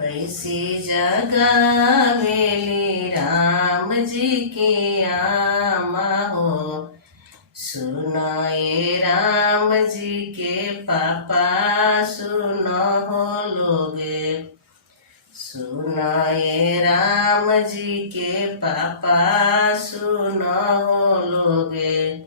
कैसी जगावेली राम जी के आमा हो। सुनाए राम जी के पापा सुनो हो लोगे। सुनाए राम जी के पापा सुनो हो लोगे।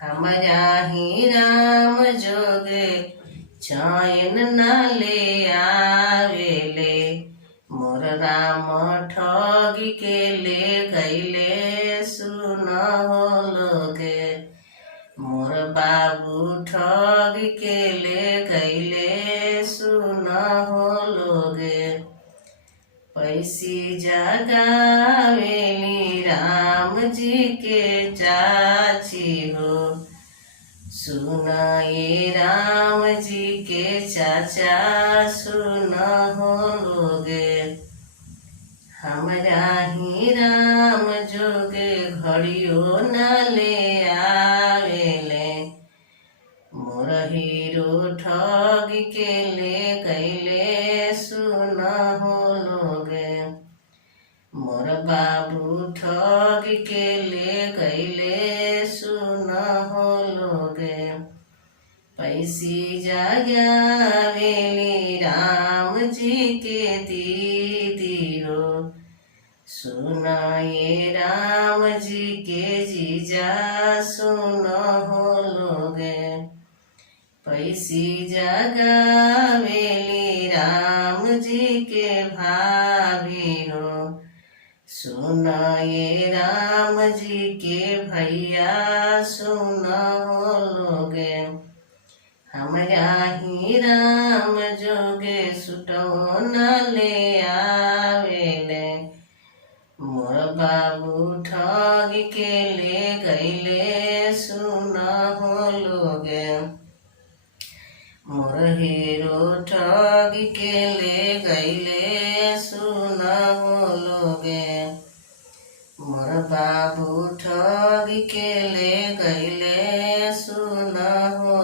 हमारा ही राम जोगे चैन न ले आवेले। मोर राम ठग के ले गईले सुनो हो लोगे। मोर बाबू ठग के ले गईले सुनो हो लोगे। पैसी जगावेली राम जी के चाची हो। सुनाए राम जी के चाचा सुनो हो लोगे। हमारा ही राम जोगे घड़ियों न ले आवेले। मोर हीरो ठग के ले गईले सुनो हो लोगे। मोर बाबू ठग के ले गईले सुनो हो लोगे। पैसी जगावेली राम जी के दीदी हो। सुनाए राम जी के जीजा सुनो हो लोगे। पैसी जगावेली राम जी के भाभी हो। सुनाए राम जी के भैया सुनो हो लोगे। हमारा ही राम जोगे सुटो न ले आवेले। मोर बाबू ठग के ले गईले सुनो हो लोगे। मोर हीरो ठग के ले गईले सुनो हो लोगे। मोर बाबू ठग के ले गईले सुनो हो